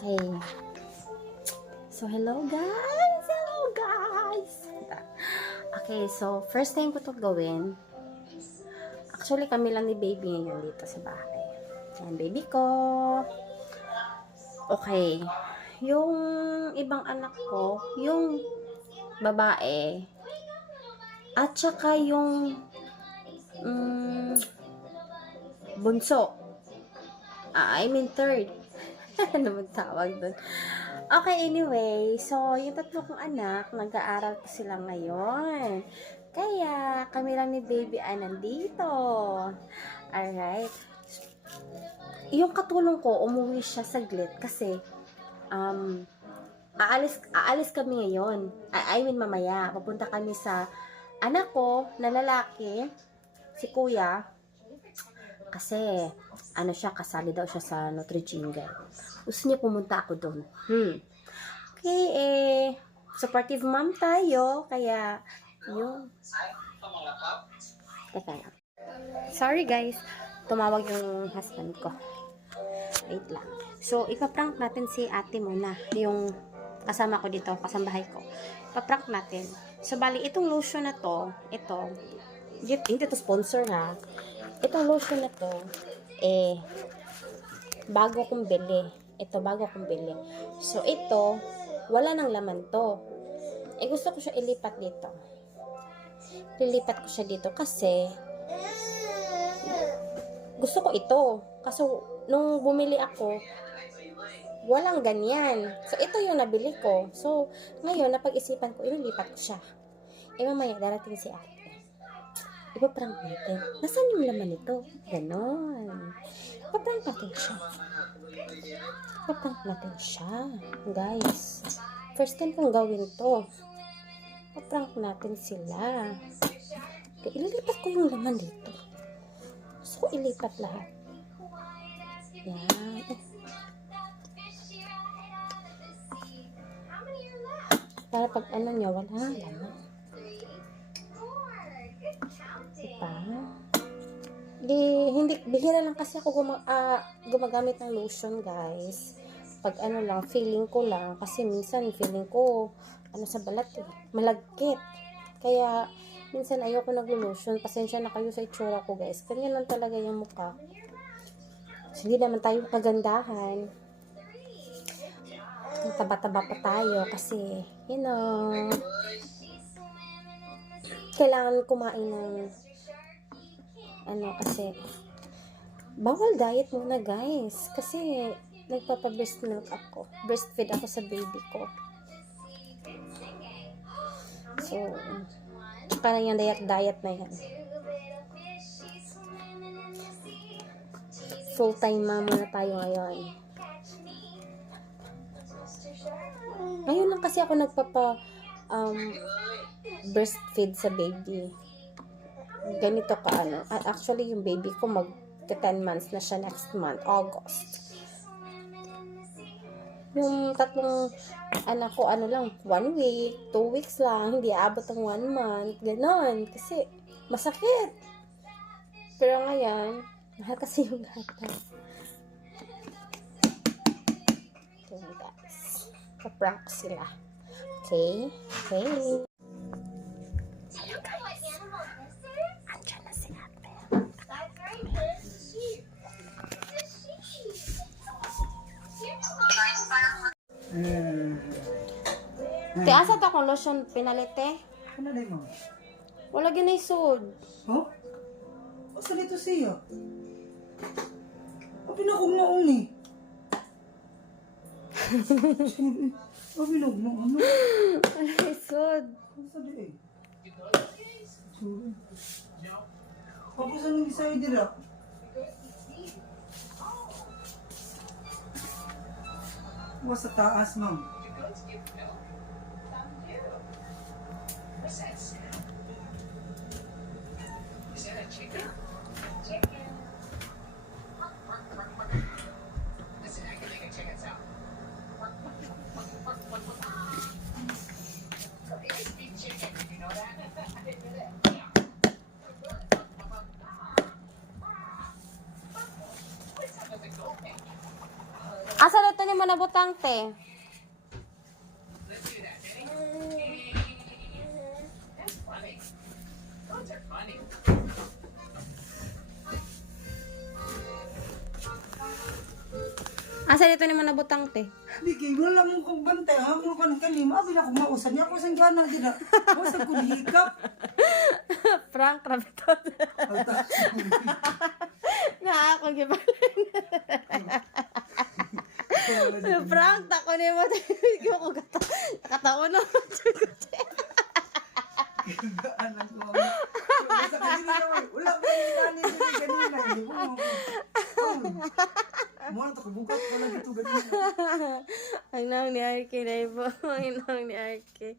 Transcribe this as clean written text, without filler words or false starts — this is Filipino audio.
Okay. So, hello guys! Hello guys! Okay, so, first time ko to gawin. Actually, kami lang ni baby ngayon dito sa bahay. Yan, baby ko. Okay. Yung ibang anak ko, yung babae, at saka yung bunso. I mean third. Ano magtawag doon? Okay, anyway. So, yung tatlo kong anak, nag-aaral pa sila ngayon. Kaya, kami lang ni baby ay nandito. Alright. Yung katulong ko, umuwi siya saglit kasi, aalis kami ngayon. I mean, mamaya. Papunta kami sa anak ko na lalaki, si kuya, kasi, ano siya, kasali daw siya sa Nutri-Jingle. Gusto niya pumunta ako doon. Okay, supportive mom tayo, kaya, yun. Teka lang. Sorry guys, tumawag yung husband ko. Wait lang. So, ipaprank natin si ate muna, yung kasama ko dito, kasambahay ko. Ipaprank natin. So, bali, itong lotion na to, ito, hindi to sponsor ha. Itong lotion na to, bago kong bili. Ito, bago kong bili. So, ito, wala nang laman to. Gusto ko siya ilipat dito. Lilipat ko siya dito kasi, gusto ko ito. Kaso, nung bumili ako, walang ganyan. So, ito yung nabili ko. So, ngayon, napag-isipan ko, ililipat ko siya. Mamaya, darating si ate. Ipaprank natin. Nasaan yung laman nito? Ganon. Ipaprank natin siya. Ipaprank natin siya. Guys. First time kong gawin to. Ipaprank natin sila. Okay, ililipat ko yung laman dito. Gusto ko ilipat lahat. Yan. Para pag ano niya, wala laman. Diba? Hindi, bihira lang kasi ako gumagamit ng lotion, guys. Pag ano lang, feeling ko lang. Kasi minsan, feeling ko, sa balat, malagkit. Kaya, minsan ayoko nag-lotion. Pasensya na kayo sa itsura ko, guys. Ganyan lang talaga yung mukha. So, hindi naman tayo kagandahan. Taba-taba pa tayo. Kasi, kailangan kumain ng kasi bawal diet muna, guys, kasi nagpapa-breast milk ako, breastfeed ako sa baby ko. So, tsaka na yung diet na yan. Full time mama na tayo ngayon. Ngayon lang kasi ako breastfeed sa baby. Ganito ka actually yung baby ko mag 10 months na siya next month, August. Yung tatlong anak ko lang 1 week, 2 weeks lang, hindi aabot ang 1 month, ganon, kasi masakit. Pero ngayon, mahal kasi yung gata. Okay guys, kaprank sila. Okay. Te, asa ta kong lotion pinalite? Ano na mo? Wala ginaisod. Oh? Asa dito siya? O pinakong ni. O pinakong Wala isod. Asa di eh? Ako sa nang isa dira. Was sa taas, ma'am. Asa na dito ni mo nabutang, te. Asa dito ni mo nabutang, te? Di kay wala mo kong bantay. Ako kan kanima. Abi na ko mausan niya. Ako sang gana dira. Ako sa kulikap. Prank, rabitot. Alta. Na ako gibalin. Prank, tako ni mo. Yung ko kataon na. Gaan lang ko. Sa kanina naman. Wala ko yung kanin diri kanina. Hindi ko mo. Mo na to kubukat wala dito ganina. Ang nang ni Arke na ibo. Ang nang ni Arke.